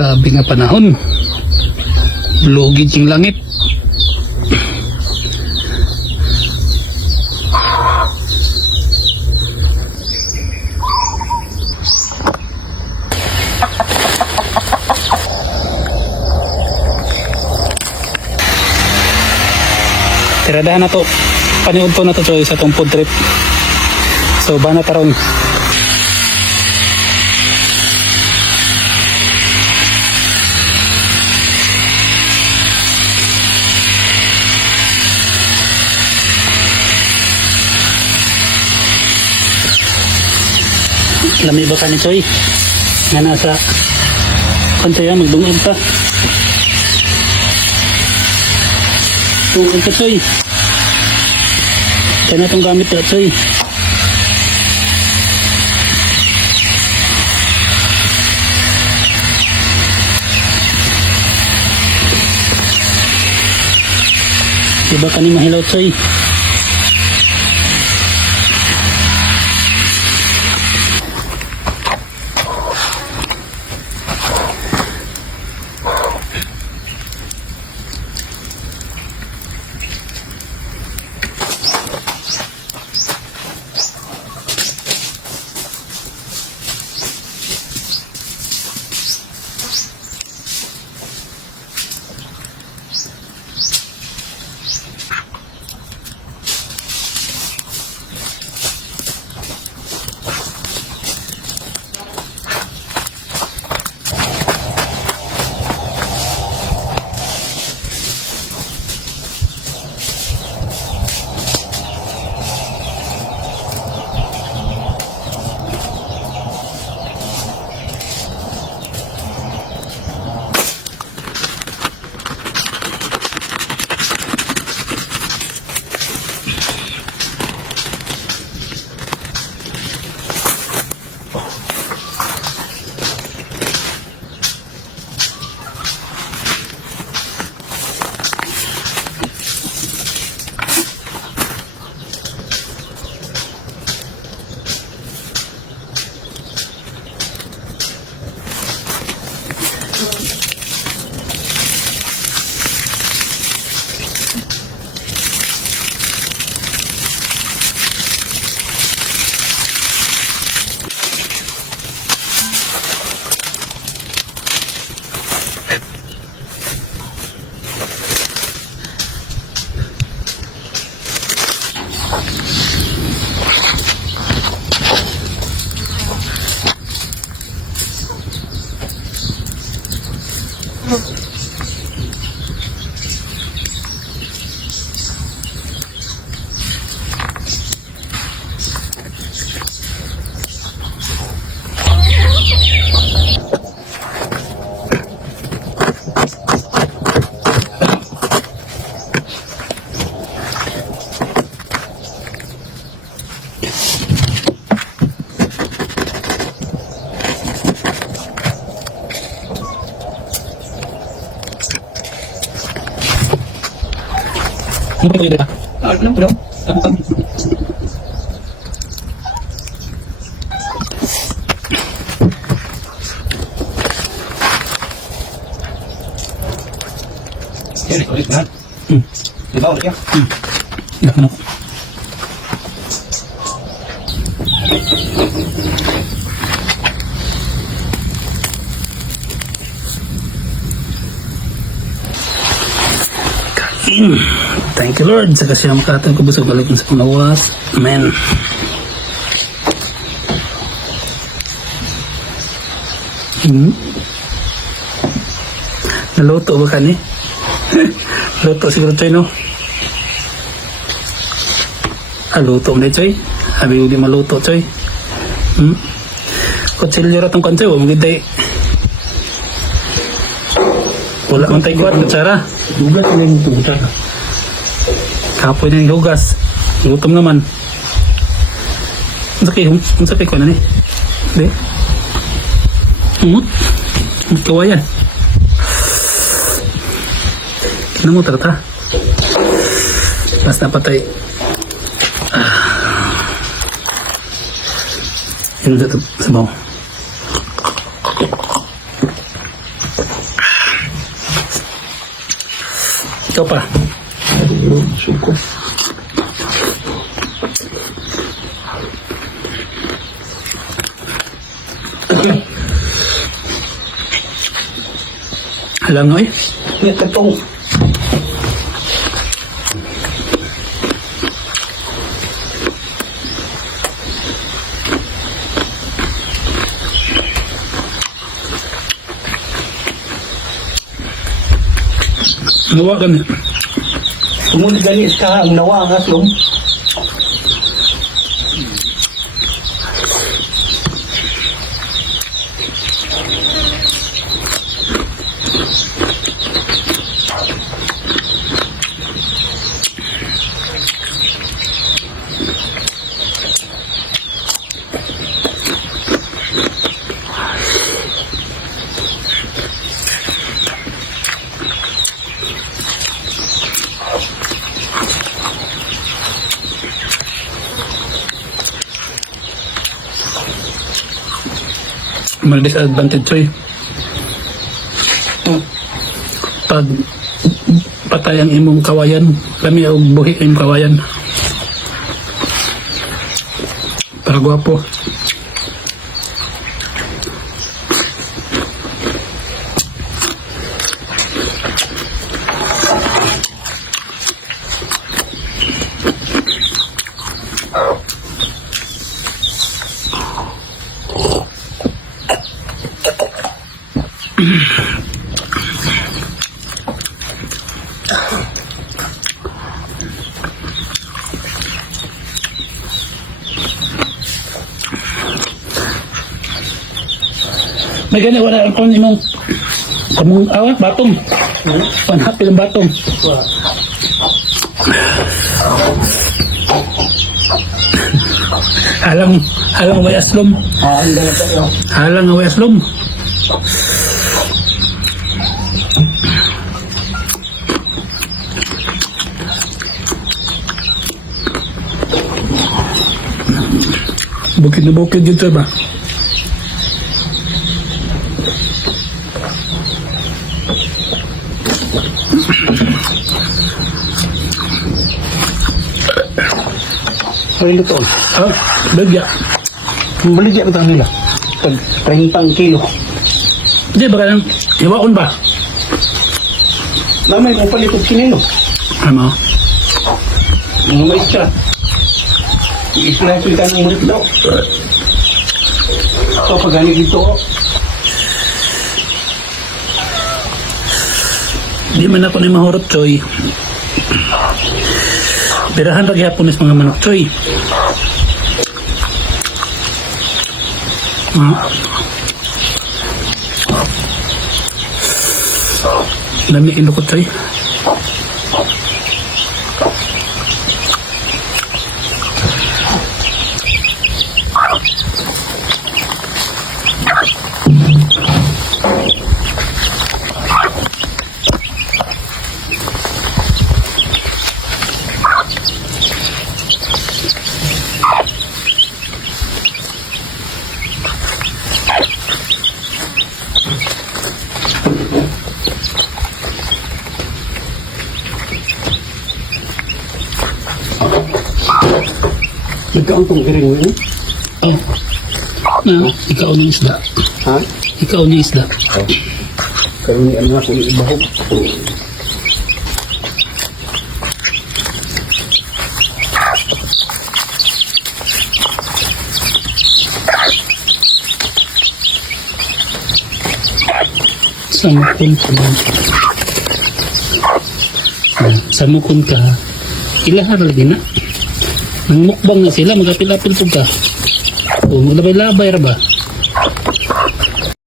Grabe nga panahon. Lugid yung langit. Tiradahan na to. Paniod to na to choy sa tong food trip. So bana taron. Lami ba ka ni choy? Nga nasa kanta yan, magdungog pa. Tungkol ka choy. Kaya na itong gamit ka choy. Diba ka ni mahilaw choy? Ano ba ito dito? Alam ko daw. Yan, ulit na. Diba ulit yan? Ya, ano? Thank you Lord sa kasiyang makatang kubusog balik sa panawas. Amen. Naluto ba ka ni? Luto siguro Choy no? Luto mo Choy? Sabi ko di maluto Choy. Kutsilyo ratong kan Choy. Huwag magintay. Wala man tayo kuhat. Kutsara. Hugas na yung tugutan. Kapoy na yung hugas. Gutom naman. Ang sakay ko na ni. Hindi. Kawayan. Kina mo tarata. Basta patay. Yun na ito. Sabaw. Ito pa. Suko. Langoy. May katong. Nawa ka na. Sumunod galis ka ang nawa ang atlong. May disadvantage ko eh. Pag patay ang imong kawayan, kami o buhi ang imong kawayan. Para gwapo. May gani wala ang kung imong kamong batong. Panhapil ang batong. Halang way aslom. Ang dala tayo. Halang way aslom. Bukid na bukid dito ba? Ay, luto. Bagya. Maligyan ito nila. Pag 30 kilo. Hindi ba kayang iwaon ba? Namay kung palikod kinino. Ano? Mga maestra. I-slice ka ng mulit daw. Ito pag ganit dito. Di man ako ni mahurot, Choy. Pirahan lagi hapon is mga manok, Choy. Dami ilukot, Choy. Ikaw itong giring mo yun? Oh. Ikaw niya isda. Ha? Ikaw niya isda. Kaya ni ano ako ibahog. Samukon ka lang. Samukon ka. Ilahar lagi na. Nang mukbang na sila, magapil-apil po ka. O, maglabay-labay ra ba?